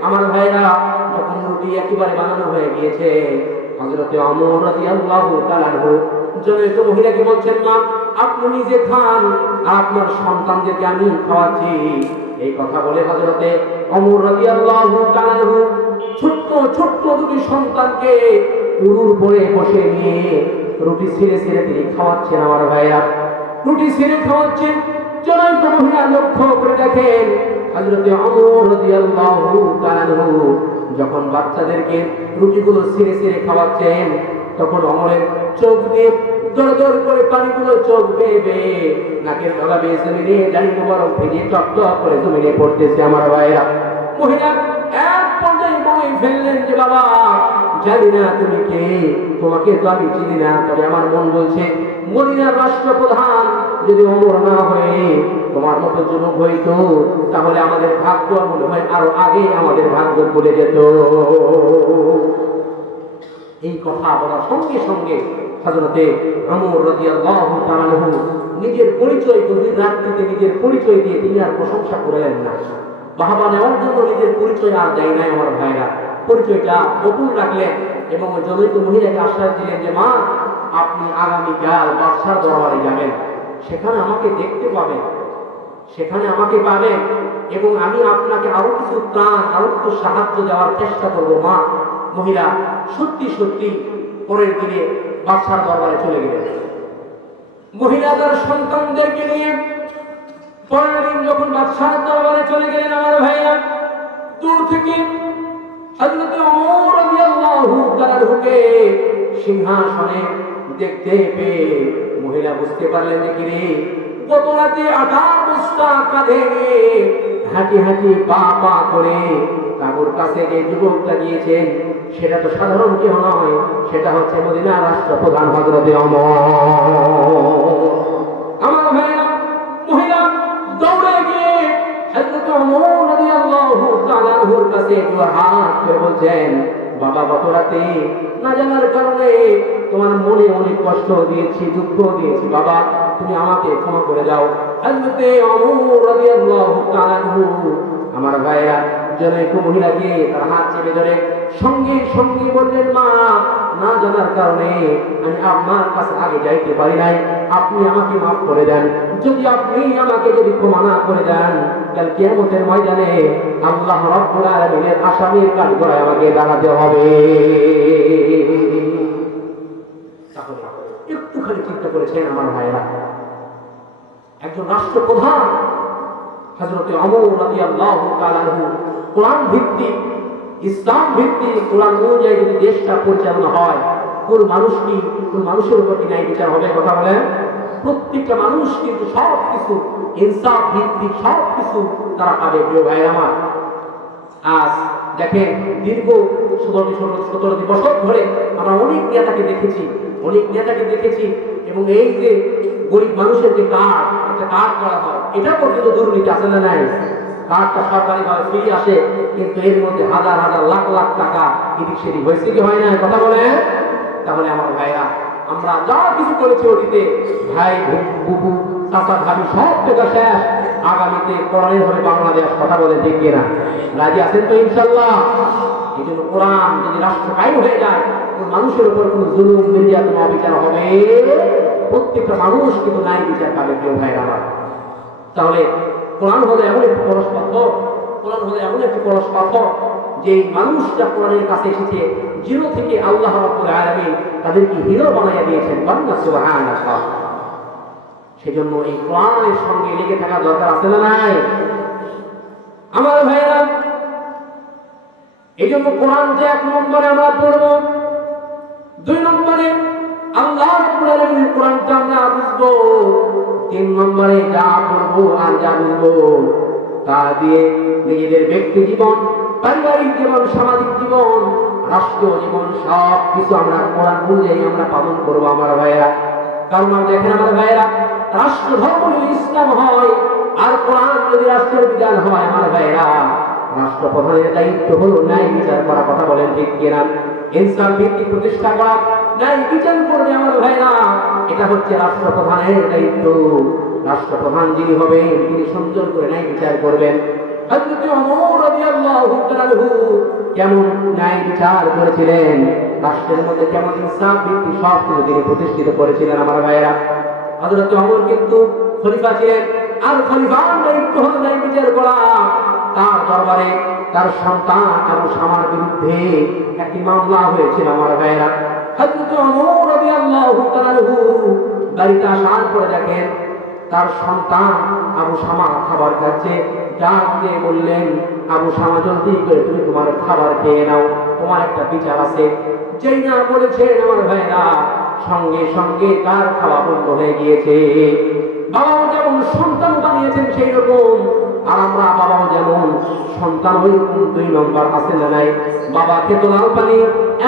আমার ভাইরা যখন রুটি একেবারে বানানো হয়ে গিয়েছে হযরত ওমর রাদিয়াল্লাহু তাআলা জনৈক মহিলাকে বলছেন মা আপনি নিজে খান আর আপনার সন্তানদেরকে আমি খাওয়াচ্ছি। এই কথা বলে হযরত ওমর রাদিয়াল্লাহু তাআলা ছোট্ট ছোট্ট দুটি সন্তানকে উরুর উপরে বসে নিয়ে রুটি ছিঁড়ে ছিঁড়ে তিনি খাওয়াচ্ছেন। আমার ভাইরা রুটি ছিঁড়ে খাওয়াচ্ছেন। জনৈক মহিলা লক্ষ্য করে দেখেন হযরত ওমর রাদিয়াল্লাহু তাআলা যখন বাচ্চাদেরকে রুটিগুলো ছিঁড়ে ছিঁড়ে খাওয়াচ্ছেন তখন ওমরের চোখ দিয়ে দর দর করে পানিগুলো চোখ বেয়ে বেয়ে নাকের ডগা বেয়ে জমিনে দাড়ি মোবারক ভেঙে টপ টপ করে জমিনে পড়তেছে। আমার ভাইরা মহিলা এক পর্যায়ে বলে ফেললেন যে বাবা জানি না তুমি কে, তোমাকে তো আমি চিনি না, তবে আমার মন বলছে মদিনার রাষ্ট্রপ্রধান যদি ওমর না হয়ে তোমার মতো যুবক হইতো তাহলে আমাদের ভাগ্য মনে হয় আরো আগে আমাদের ভাগ্য খুলে যেত। এই কথা বলার সঙ্গে সঙ্গে হযরতে ওমর রাদিয়াল্লাহু তাআলা নিজের পরিচয় গভীর রাত্রিতে নিজের পরিচয় দিয়ে তিনি আর প্রশংসা করলেন না। বাহবা নেওয়ার জন্য নিজের পরিচয় আর দেয় নাই। আমার ভাইরা পরিচয়টা গোপন রাখলেন এবং জনৈক মহিলাকে আশ্বাস দিলেন যে মা আপনি আগামীকাল বাদশার দরবারে যাবেন, সেখানে আমাকে দেখতে পাবেন, সেখানে আমাকে পাবেন এবং আমি আপনাকে আরো কিছু ত্রাণ আরো কিছু সাহায্য দেওয়ার চেষ্টা করবো। মা মহিলা সত্যি সত্যি পরের দিনে বাদশার দরবারে চলে গেলেন। মহিলা তার সন্তানদেরকে নিয়ে পরের দিন যখন বাদশার দরবারে চলে গেলেন আমার ভাইরা দূর থেকে হযরত ওমর রাদিয়াল্লাহু তাআলা সিংহাসনে দেখতে পেয়ে মহিলা বুঝতে পারলেন যে কি রে গত রাতে 18 বস্তা কাঁধে নিয়ে হাঁটি হাঁটি পা পা করে কাবুর কাছে যে যুবকটা গিয়েছেন সেটা তো সাধারণ কেউ নয়, সেটা হচ্ছে মদিনার রাষ্ট্রপ্রধান হযরতে ওমর। আমার ভাইরা, মহিলা দৌড়ে গিয়ে হযরতে ওমর রাদিয়াল্লাহু তাআলা আনহুর কাছে দুই হাত ধরে বলছেন, বাবা গত রাতে না জানার কারণে তোমার মনে অনেক কষ্ট দিয়েছি, দুঃখ দিয়েছি, বাবা তুমি আমাকে ক্ষমা করে দাও। হযরতে ওমর রাদিয়াল্লাহু তাআলা আনহু আমার ভাইরা জনৈক মহিলাকে তার হাত চেপে ধরে সঙ্গে সঙ্গে বললেন, মা না জানার কারণে আমি আপনার কাছে আগে যাইতে পারি নাই, আপনি আমাকে মাফ করে দেন। যদি আপনি আমাকে যদি ক্ষমা না করে দেন, কাল কিয়ামতের ময়দানে আল্লাহ রাব্বুল আলামিনের আসামির কাঠগড়ায় আমাকে দাঁড়াতে হবে। তাহলে একটুখানি চিন্তা করেছেন আমার ভাইরা, একজন রাষ্ট্রপ্রধান হযরতে ওমর রাদিয়াল্লাহু তাআলা আনহু কোরআন ভিত্তিক, ইসলাম ভিত্তিক, কোরআন অনুযায়ী যদি দেশটা পরিচালনা হয়, কোন মানুষের উপর কি ন্যায় বিচার হবে? কথা বলেন। প্রত্যেকটা মানুষ কিন্তু সবকিছু ইনসাফ ভিত্তিক সবকিছু তারা পাবে। প্রিয় ভাই আমার, আজ দেখেন দীর্ঘ 17 বছর ধরে আমরা অনেক নেতাকে দেখেছি এবং এই যে গরিব মানুষের যে একটা কার্ড করা হয়, এটা পর্যন্ত দুর্নীতি আছে না নাই? কার্ডটা সরকারিভাবে ফ্রি আসে, কিন্তু এর মধ্যে হাজার হাজার লাখ লাখ টাকা এদিক সেদিক হয়েছে কি হয় না? কথা বলে। তাহলে আমার ভাইরা, আমরা যা কিছু করেছি অতীতে, ভাই বুবু চাচা ভাবি সব টাকা শেষ, আগামীতে কোরআনের হবে বাংলাদেশ। কথা বলে ঠিক কিনা? রাজি আছেন তো ইনশাল্লাহ? এই জন্য কোরআন যদি রাষ্ট্র কায়েম হয়ে যায়, কোন মানুষের উপর কোন জুলুম নির্যাতন অবিচার হবে, প্রত্যেকটা মানুষ কিন্তু ন্যায় বিচার পাবে। প্রিয় ভাইরা আমার, তাহলে কোরআন হলো এমন একটি পরশ পাথর, যে মানুষরা কোরআনের কাছে এসেছে জিরো থেকে আল্লাহ রাব্বুল আলামিন তাদেরকে হিরো বানাইয়া দিয়েছেন। সুবহানাল্লাহ। সেজন্য এই কোরআনের সঙ্গে লেগে থাকা দরকার আছে না নাই? আমার ভাইরা, এই জন্য কোরআন যে 1 নম্বরে আমরা পড়ব, 2 নম্বরে আল্লাহ রাব্বুল আলামিনের কোরআনটা আমরা বুঝবো, 3 নম্বরে যা পড়বো আর যা বুঝবো তা দিয়ে নিজেদের ব্যক্তি জীবন, পারিবারিক জীবন, সামাজিক জীবন, রাষ্ট্রীয় জীবন সব কিছু আমরা কোরআন অনুযায়ী আমরা পালন করবো আমার ভাইয়েরা। কারণ দেখেন আমার ভাইয়েরা, রাষ্ট্র ধর্ম যদি ইসলাম হয় আর কোরআন যদি রাষ্ট্রের বিধান হয়, আমার ভাইয়েরা রাষ্ট্রপ্রধানের দায়িত্ব হলো ন্যায় বিচার করা। কথা বলেন ঠিক কিনা? ইনসাফ ভিত্তিক প্রতিষ্ঠা করা, ন্যায় বিচার করবে আমার ভাইয়েরা, এটা হচ্ছে রাষ্ট্রপ্রধানের দায়িত্ব। রাষ্ট্রপ্রধান যিনি হবেন তিনি সুন্দর করে ন্যায় বিচার করবেন। হযরত ওমর রাদিয়াল্লাহু তাআলা আনহু কেমন ন্যায় বিচার করেছিলেন, রাষ্ট্রের মধ্যে কেমন ইনসাফ ভিত্তিক সব কিছু তিনি প্রতিষ্ঠিত করেছিলেন আমার ভাইয়েরা। হযরত ওমর কিন্তু খলিফা ছিলেন, আর খলিফার দায়িত্ব হলো ন্যায় বিচার করা। তার দরবারে তার সন্তান আবু শামার বিরুদ্ধে একটি মামলা হয়েছিল আমার ভাইয়েরা। হযরত ওমর রাদিয়াল্লাহু তাআলা আনহু বাড়িতে আসার পরে দেখেন তার সন্তান আবু শামা খাবার খাচ্ছে। ডাক দিয়ে বললেন, আবু শামা জলদি করে তুমি তোমার খাবার খেয়ে নাও, তোমার একটা বিচার আছে। যেই না বলেছেন আমার ভাইরা, সঙ্গে সঙ্গে তার খাওয়া বন্ধ হয়ে গিয়েছে। বাবাও যেমন সন্তান বানিয়েছেন সেই রকম, আর আমরা বাবাও যেমন সন্তান ওই রকম 2 নম্বর আছে না নাই? বাবা খেত লাল পানি,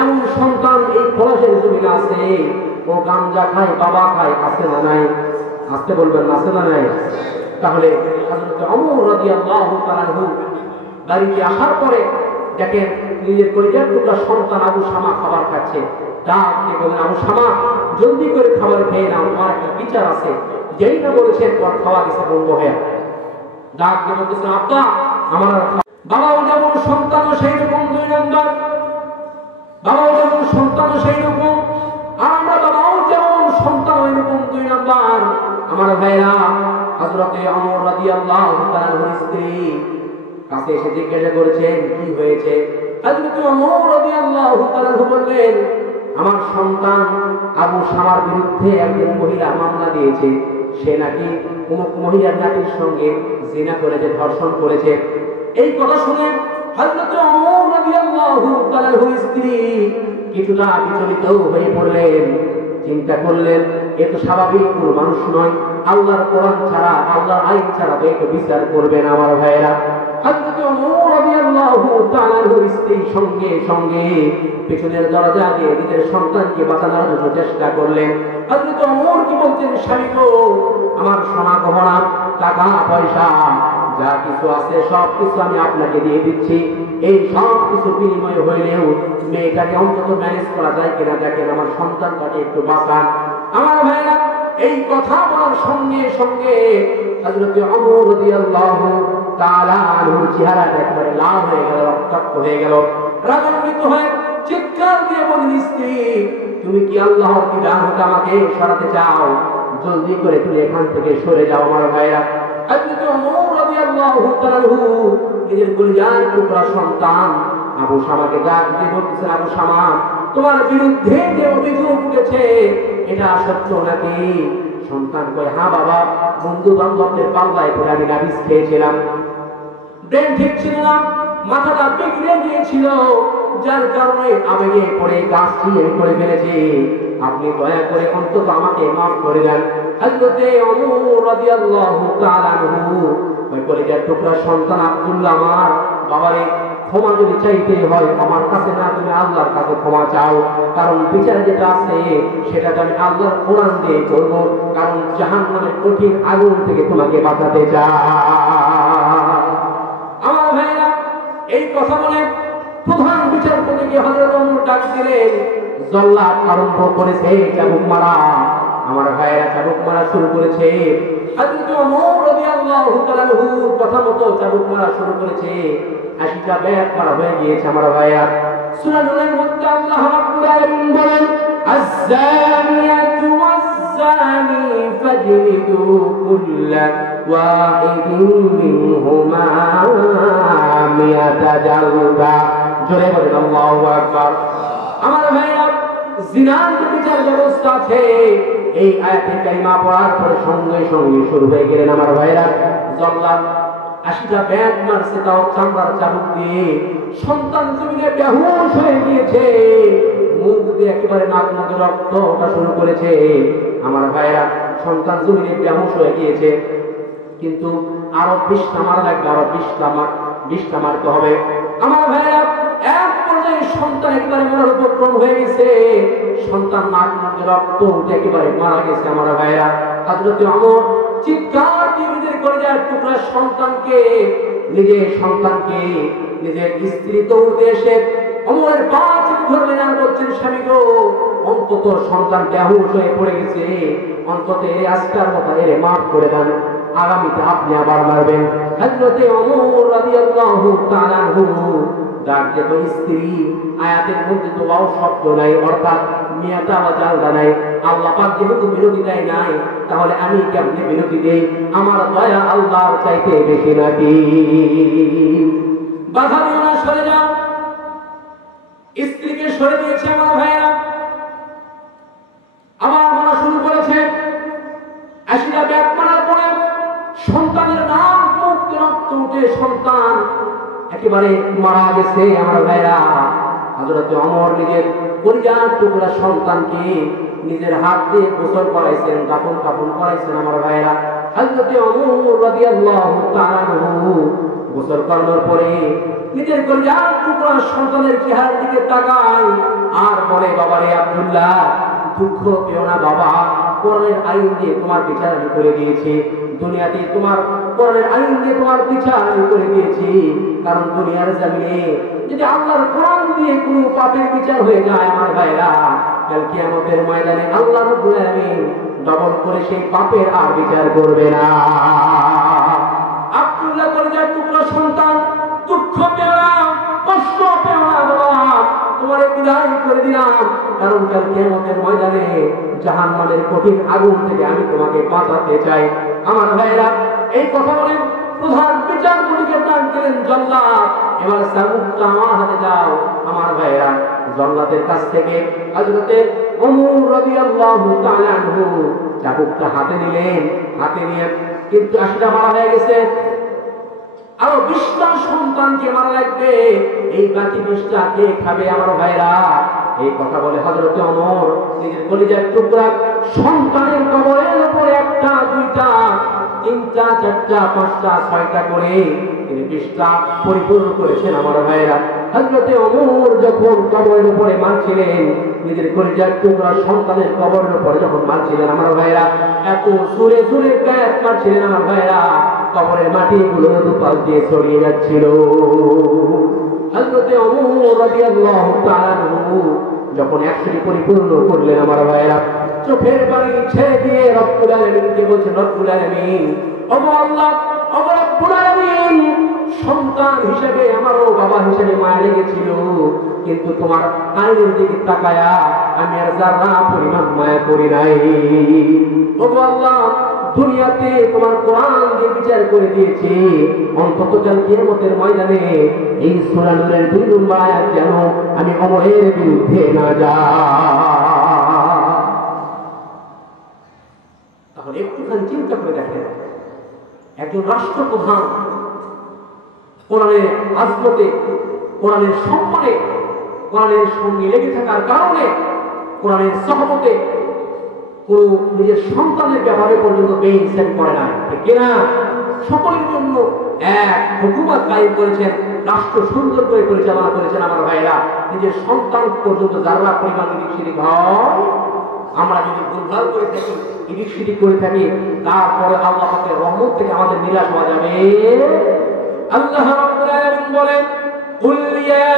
এমন সন্তান এই পলাশের জমিনে আছে। ও গাঞ্জা খায়, বাবা খায়, আছে না নাই? আসতে বলবেন আছে না নাই? তাহলে হযরত ওমর রাদিয়াল্লাহু তাআলা আনহু বাড়িতে আসার পরে দেখেন নিজের পরিবার টুকরা সন্তান আবু শামা খাবার খাচ্ছে। ডাক দিয়ে বলেন, আবু শামা জলদি করে খাবার খেয়ে নাও, তোমার একটা বিচার আছে। যেই না বলেছেন পর খাওয়া গেছে বন্ধ হয়ে। ডাক দিয়ে বলতেছেন, আব্বা আমার বাবাও যেমন সন্তানও সেই রকম 2 নম্বর, বাবাও যেমন সন্তানও সেই রকম, আর আমরা বাবাও যেমন সন্তান ওই রকম 2 নম্বর। আমার ভাইরা, হযরতে ওমর রাদিয়াল্লাহু তাআলা আনহুর স্ত্রী কাছে এসে জিজ্ঞাসা করেছেন কি হয়েছে। হযরতে ওমর রাদিয়াল্লাহু তাআলা আনহু বললেন, আমার সন্তান আবু শামার বিরুদ্ধে একজন মহিলা মামলা দিয়েছে, সে নাকি অমুক মহিলার নাতির সঙ্গে জিনা করেছে, ধর্ষণ করেছে। এই কথা শুনে হযরতে ওমর রাদিয়াল্লাহু তাআলা আনহুর স্ত্রী কিছুটা বিচলিত হয়ে পড়লেন। চিন্তা করলেন, এ তো স্বাভাবিক কোনো মানুষ নয়, আল্লাহর কোরআন ছাড়া, আল্লাহর আইন ছাড়া তো একে বিচার করবেন আমার ভাইয়েরা। হযরত ওমর রাদিয়াল্লাহু রাদিয়াল্লাহু তাআলা স্ত্রী সঙ্গে সঙ্গে পেছনের দরজা দিয়ে নিজের সন্তানকে বাঁচানোর জন্য চেষ্টা করলেন। হযরত ওমর কি বলছেন, স্বামী গো, আমার সোনা গহনা, টাকা পয়সা যা কিছু আছে সব কিছু আমি আপনাকে দিয়ে দিচ্ছি, এই সব কিছু বিনিময় হইলেও মেয়েটাকে অন্তত ম্যানেজ করা যায় কিনা দেখেন, আমার সন্তানটাকে একটু বাঁচান। আমার ভাইরা, এই কথা বলার সঙ্গে সঙ্গে হযরত ওমর রাদিয়াল্লাহু তাআলা আনহুর চেহারাটা একেবারে লাল হয়ে গেল, রক্তাক্ত হয়ে গেল। রাগান্বিত হয়ে চিৎকার দিয়ে বললেন, স্ত্রী, তুমি কি আল্লাহর বিধান হতে আমাকে সরাতে চাও? জলদি করে তুমি এখান থেকে সরে যাও। আমার ভাইরা, হযরত ওমর রাদিয়াল্লাহু তাআলা নিজের কলিজার টুকরা সন্তান আবু শামাকে ডাক দিয়ে বলতেছেন, আবু শামা, তোমার বিরুদ্ধে যে অভিযোগ উঠেছে এটা সত্য নাকি? সন্তান কয়, হ্যাঁ বাবা, বন্ধু বান্ধবদের পাল্লায় পড়ে আমি নাবিস খেয়েছিলাম, ব্রেন ঠিক ছিল না, মাথাটা বিগড়ে গিয়েছিল, যার কারণে আবেগে পড়ে কাজটি আমি করে ফেলেছি, আপনি দয়া করে অন্তত আমাকে মাফ করে দেন। হযরতে ওমর রাদিয়াল্লাহু তাআলা আনহু ওই কলিজার টুকরা সন্তান আব্দুল্লাহ, আমার বাবারে, ক্ষমা যদি চাইতে হয় আমার কাছে না, তুমি আল্লাহর কাছে ক্ষমা চাও, কারণ বিচার যেটা আছে সেটা আমি আল্লাহর কোরআন দিয়ে করব, কারণ জাহান্নামের কঠিন আগুন থেকে তোমাকে বাঁচাতে চাই। আমার ভাইরা, এই কথা বলে প্রধান বিচারপতিকে হযরত ওমর ডাক দিলেন, জল্লাদ আরম্ভ করেছে চাবুক মারা। আমার ভাইরা, চাবুক মারা শুরু করেছে। হযরত ওমর রাদিয়াল্লাহু তাআলা কথা মতো চাবুক মারা শুরু করেছে। 80টা ব্যাগ মারা হয়ে গিয়েছে। আমার ভাইরা, সূরা নূরের মধ্যে আল্লাহ রাব্বুল আলামিন বলেন, আয-যানিয়াতু ওয়াজ-যানি ফাজলিদু কুল্লা ওয়াহিদিন মিনহুমা মিয়াতা জালদা। জোরে বলেন আল্লাহু আকবার। আমার ভাইরা, জিনার যে বিচার ব্যবস্থা আছে এই আয়াতে কারিমা পড়ার পরে সঙ্গে সঙ্গে শুরু হয়ে গেলেন। আমার ভাইরা, জল্লাদ 80টা ব্যাগ মারছে, তাও চামড়ার চাবুক দিয়ে। সন্তান জমিনে বেহুশ হয়ে গিয়েছে, মুখ দিয়ে একেবারে নাক মুখে রক্ত ওঠা শুরু করেছে। আমার ভাইরা, সন্তান জমিনে বেহুশ হয়ে গিয়েছে, কিন্তু আরো 20টা মারা লাগবে, আরো 20টা মারতে হবে। আমার ভাইরা, এক পর্যায়ে সন্তান একেবারে মরার উপক্রম হয়ে গেছে, সন্তান নাক মুখে রক্ত উঠে একেবারে মারা গেছে। আমার ভাইরা, হযরত ওমর চিৎকার দিয়ে নিজের কলিজার টুকরা সন্তানকে, নিজের স্ত্রী দৌড়ে এসে ওমরের পা চেপে ধরলেন আর বলছেন, স্বামী গো, অন্তত সন্তান বেহুশ হয়ে পড়ে গেছে, অন্তত আজকের মতো এরে মাফ করে দেন, আগামীতে আপনি আবার মারবেন। হযরতে ওমর রাদিয়াল্লাহু তাআলা আনহু ডাক দিয়ে, স্ত্রী, আয়াতের মধ্যে তো ওয়াও শব্দ নাই, অর্থাৎ মিয়াতা বা জালদা নাই, আল্লাহ পাক যেহেতু বিরতি দেয় নাই, তাহলে আমি কেমনে বিরতি দেই? আমার দয়া আল্লাহর চাইতে বেশি নাকি? বাধা দিও না, সরে যাও। স্ত্রীকে সরে দিয়েছে। আমার ভাইয়েরা, আমার মারা শুরু করেছে। 80টা ব্যাগ মারার পরে সন্তানের নাক মুখ রক্ত উঠে সন্তান একেবারে মারা গেছে। আমার ভাইরা, হযরত ওমর নিজের কলিজার টুকরা সন্তানকে নিজের হাত দিয়ে গোসল করাইছেন, দাফন কাফন করাইছেন। আমার ভাইরা, হযরত ওমর রাদিয়াল্লাহু তাআলা আনহু গোসল করানোর পরে নিজের কলিজার টুকরা সন্তানের চেহারার দিকে তাকায় আর বলে, বাবারে আব্দুল্লাহ, দুঃখ পেও না বাবা, কোরআনের আইন দিয়ে তোমার বিচার আমি করে দিয়েছি, দুনিয়াতে তোমার কোরআনের আইন দিয়ে তোমার বিচার আমি করে দিয়েছি, কারণ দুনিয়ার জমিনে যদি আল্লাহর কোরআন দিয়ে কোনো পাপের বিচার হয়ে যায়, আমার ভাইরা, কাল কিয়ামতের ময়দানে আল্লাহ রাব্বুল আলামিন ডবল করে সেই পাপের আর বিচার করবে না। আব্দুল্লাহ কলিজার টুকরা সন্তান, দুঃখ পেও না, কষ্ট পেও না বাবা, তোমারে বিদায় করে দিলাম, কারণ কাল কিয়ামতের ময়দানে জাহান্নামের কঠিন আগুন থেকে আমি তোমাকে বাঁচাতে চাই। আমার ভাইরা, এই কথা বলে প্রধান বিচারপতিকে ডাক দিলেন, জল্লাদ, এবার চাবুকটা আমার হাতে দাও। আমার ভাইরা, জল্লাদের কাছ থেকে হযরতে ওমর রাদিয়াল্লাহু তাআলা আনহু চাবুকটা হাতে নিলেন। হাতে নিয়ে কিন্তু 80টা মারা হয়ে গেছে, আরো 20টা সন্তানকে মারা লাগবে, এই বাকি 20টা কে খাবে? আমার ভাইরা, এই কথা বলে হযরতে ওমর নিজের কলিজার টুকরা সন্তানের কবরের উপরে 1টা 2টা 3টা 4টা 5টা 6টা করে তিনি পৃষ্ঠা পরিপূর্ণ করেছেন আমার ভাইরা। হযরতে ওমর যখন কবরের উপরে মারছিলেন, নিজের কলিজার টুকরা সন্তানের কবরের উপরে যখন মারছিলেন আমার ভাইরা, এত জোরে জোরে প্যাট মারছিলেন আমার ভাইরা, কবরের মাটিগুলো দুপাশ দিয়ে ছড়িয়ে যাচ্ছিল। হযরতে ওমর রাদিয়াল্লাহু তাআলা আনহু যখন 100টি পরিপূর্ণ করলেন আমার ভাইরা, চোখের পানি ছেড়ে দিয়ে রব্বুল আলামিনকে বলছেন, রব্বুল আলামিন, ওগো আল্লাহ, ওগো রব্বুল আলামিন, সন্তান হিসেবে আমারও বাবা হিসেবে মায়া লেগেছিল, কিন্তু তোমার আইনের দিকে তাকায়া আমি আর যারা পরিমাণ মায়া করি নাই। ওগো আল্লাহ, দুনিয়াতে তোমার কোরআন দিয়ে বিচার করে দিয়েছি, অন্তত কাল কিয়ামতের ময়দানে এই সূরা নূরের 2 নম্বর আয়াত যেন আমি ওমরের বিরুদ্ধে না যাই। তাহলে একটুখানি চিন্তা করে দেখেন, একজন রাষ্ট্রপ্রধান কোরআনের আজমতে, কোরআনের সম্মানে, কোরআনের সঙ্গে লেগে থাকার কারণে, কোরআনের সহমতে কোন নিজের সন্তানের ব্যাপারে পর্যন্ত বেইনসাফি করে না, ঠিক কিনা? সকলের জন্য এক হুকুমত কায়েম করেছেন, রাষ্ট্র সুন্দর করে পরিচালনা করেছেন আমার ভাইরা। নিজের সন্তান পর্যন্ত যারা পরিমাণ এদিক সেদিক হয়, আমরা যদি ভুলভাল করে থাকি, এদিক সেদিক করে থাকি, তারপরে আল্লাহ পাকের রহমত থেকে আমাদের নিরাশ হওয়া যাবে। আল্লাহ রাব্বুল আলামিন বলেন, কুল ইয়া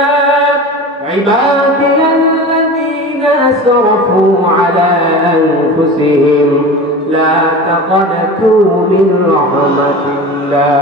ইবাদিয়াল্লাযীনা আসরাফু আলা আনফুসিহিম লা তাকনাতু মিন রাহমাতিল্লাহ।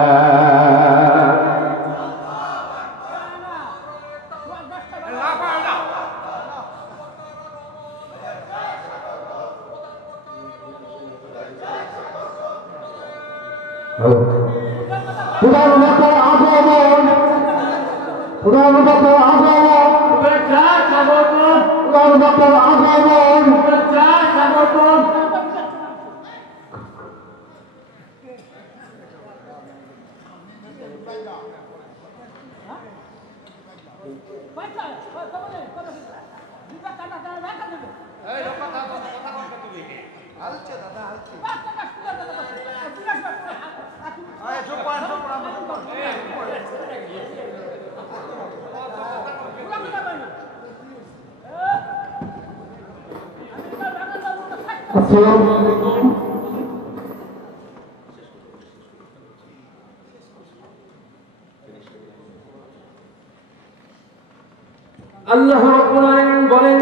আল্লাহ রাব্বুল আলামিন বলেন,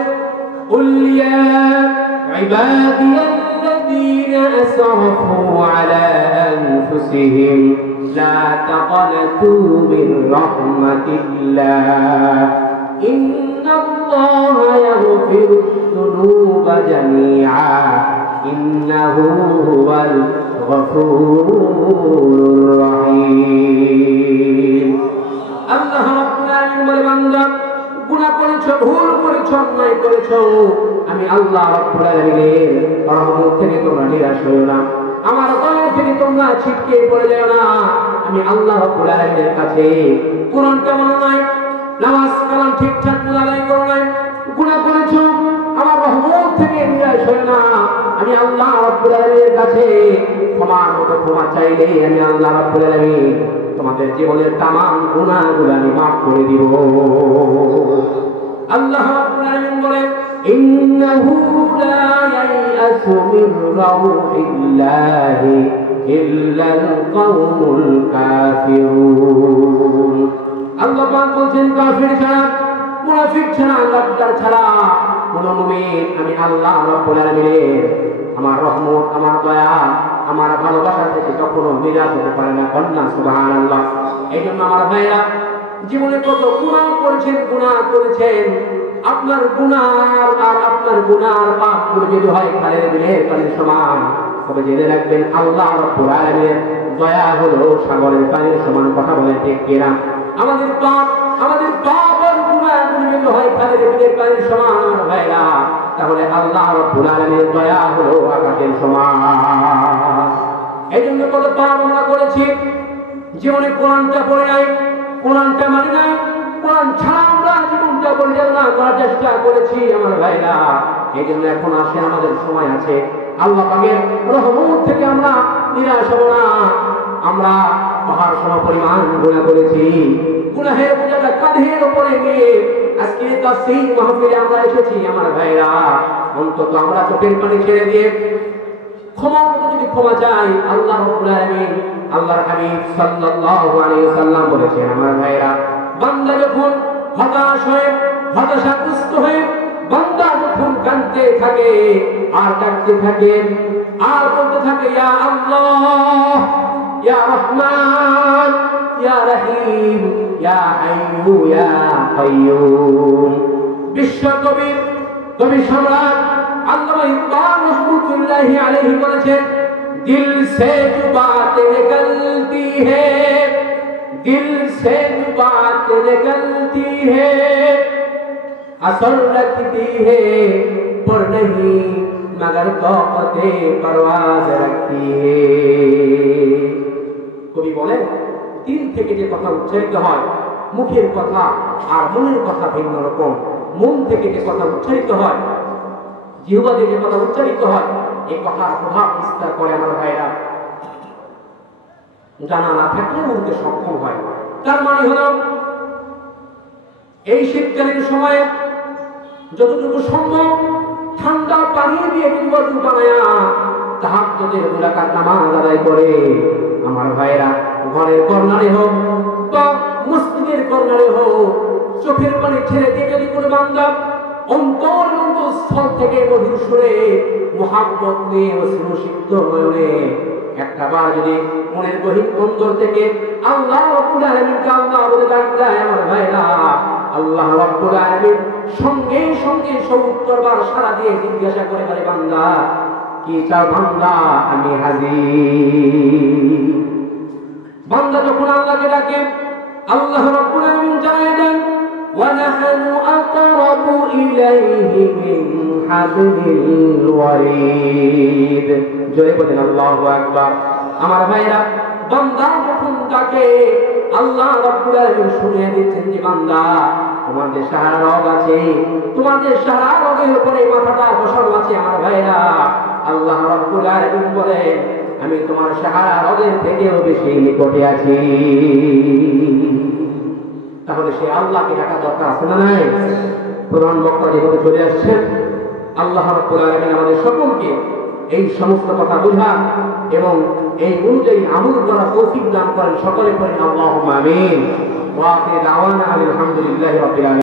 কুল ইয়া ইবাদিয়াল্লাযীনা আসরাফু আলা আনফুসিহিম লা তাকনাতু মির রাহমাতিল্লাহ ইন্নাল্লাহা ইয়াগফিরুয যুনুবা জামিআ ইন্নাহু হুয়াল গফুরুর রহিম। আল্লাহ রাব্বুল আলামিন বলেন, বান্দা গুনাহ করেছো, ভুল করেছো, অন্যায় করেছো, আমি আল্লাহ রাব্বুল আলামিনের রহমত থেকে তোমরা নিরাশ হয়ো না, আমার দয়া থেকে তোমরা ছিটকে পড়ে যাও না। আমি আল্লাহ রাব্বুল আলামিনের কাছে কোরআনটা মানো নাই, নামাজ কালাম ঠিকঠাক আদায় করো নাই, গুনাহ করেছো, আমার রহমত থেকে নিরাশ হয়ো না। আমি আল্লাহ রাব্বুল আলামিনের কাছে ক্ষমার মতো ক্ষমা চাইলে আমি আল্লাহ রাব্বুল আলামিন তোমাদের জীবনের তামাম গুনাহগুলো আমি মাফ করে দিব। আল্লাহ রাব্বুল আলামিন বলেন, ইন্নাহু লা ইয়াইআসু মির রাউহিল্লাহি ইল্লাল কওমুল কাফিরুন। আল্লাহ পাক বলেন, কাফির ছাড়া, মুনাফিক ছাড়া, গাদ্দার ছাড়া কোন মুমিন আমি আল্লাহ রাব্বুল আলামিনের আমার রহমত, আমার দয়া, আমার ভালোবাসা থেকে কখনো নিরাশ হতে পারে না। কন্যা সুবহানাল্লাহ। এই জন্য আমার ভাইরা, জীবনে কত গুনাহ করেছেন, আপনার গুনাহ আর আপনার গুনাহর পাপগুলো যদি হয় খালের বিলের পানির সমান, তবে জেনে রাখবেন আল্লাহ রাব্বুল আলামিনের দয়া হলো সাগরের পানির সমান। কথা বলেন ঠিক কিনা? আমাদের পাপ আর গুনাহগুলো যদি হয় খালের বিলের পানির সমান আমার ভাইরা, তাহলে আল্লাহ রাব্বুল আলামিনের দয়া হলো আকাশের সমান। এই জন্য কত পাপ আমরা করেছি, জীবনে কোরআনটা পড়ে নাই, কোরআনটা মানি নাই, কোরআন ছাড়া আমরা জীবনটা পরিচালনা করার চেষ্টা করেছি আমার ভাইরা। এই জন্য এখন আসে, আমাদের সময় আছে, আল্লাহ পাকের রহমত থেকে আমরা নিরাশ হব না। আমরা পাহাড় সম পরিমাণ গুনাহ করেছি। গুনাহের বোঝাটা কাঁধের উপরে নিয়ে আজকে তাফসীর মাহফিলে আমরা এসেছি আমার ভাইরা। অন্তত আমরা চোখের পানি ছেড়ে দিয়ে ক্ষমা যদি ক্ষমা চাই, আল্লাহ রাব্বুল আলামিন আল্লাহর হাবিব সাল্লাল্লাহু আলাইহি ওয়াসাল্লাম বলেছেন আমার ভাইরা, বান্দা যখন হতাশ হয়ে হতাশাগ্রস্ত হয়ে বান্দা যখন কাঁদতে থাকে আর ডাকতে থাকে আর বলতে থাকে ইয়া আল্লাহ ইয়া রহমান ইয়া রহিম ইয়া হাইয়ু ইয়া কাইয়ুম। বিশ্বকবি কবি সম্রাট আল্লামা ইকবাল রহমাতুল্লাহি আলাইহি বলেছেন, দিল সে जो बातें निकलती है दिल से जो बातें निकलती है असर रखती है पर नहीं मगर तौक़ते परवाज़ रखती है। কবি বলেন, দিল থেকে যে কথা উচ্চারিত হয়, মুখের কথা আর মনের কথা ভিন্ন রকম। মন থেকে যে কথা উচ্চারিত হয়, জিহ্বা দিয়ে যে কথা উচ্চারিত হয়, এই কথার প্রভাব বিস্তার করে আমার ভাইরা। জানা না থাকলে বলতে সক্ষম হয়। তার মানে হলো এই শীতকালীন সময়ে যতটুকু সম্ভব ঠান্ডা পানি দিয়ে ওযু বানায়া তাহাজ্জুদের রাকাত নামাজ আদায় করে আমার ভাইরা, ঘরের কর্নারে হোক বা মসজিদের কর্নারে হোক, চোখের পানি ছেড়ে দিয়ে যদি কোনো বান্দা অন্তরস্থল থেকে মধুর সুরে মুহাব্বত নিয়ে অশ্রুসিক্ত নয়নে একটা বার যদি মনের গহীন অন্তর থেকে আল্লাহ রাব্বুল আলামিনকে আল্লাহ বলে ডাক দেয় আমার ভাইরা, আল্লাহ রাব্বুল আলামিন সঙ্গে সঙ্গে সত্তরবার সাড়া দিয়ে জিজ্ঞাসা করে বলে, বান্দা কি চাও? বান্দা আমি হাজির। বান্দা যখন আল্লাহকে ডাকে আল্লাহ রাব্বুল আলামিন জানায় দেন, وَنَحْنُ أَقْرَبُ إِلَيْهِ مِنْ حَبْلِ الْوَرِيدِ। জোরে বলেন আল্লাহু আকবার। আমার ভাইরা, বান্দা যখন ডাকে আল্লাহ রাব্বুল আলামিন শুনিয়ে দিচ্ছেন যে বান্দা তোমাদের সারা রোগ আছে, তোমাদের সারা রোগের উপরে মাথাটা বসানো আছে আমার ভাইরা। আল্লাহ রাব্বুল আলামিন বলেন, আমি তোমার সারা রোগের থেকেও বেশি নিকটে আছি। তাহলে সে আল্লাহকে ডাকা দরকার আছে না নাই? প্রধান বক্তা যেভাবে চলে আসছেন, আল্লাহ রাব্বুল আলামিন আমাদের সকলকে এই সমস্ত কথা বোঝা এবং এই অনুযায়ী আমল করার তৌফিক দান করেন। সকলে পড়েন আল্লাহুম্মা আমিন। ওয়া আখিরু দাওয়ানা আলহামদুলিল্লাহি রাব্বিল আলামিন।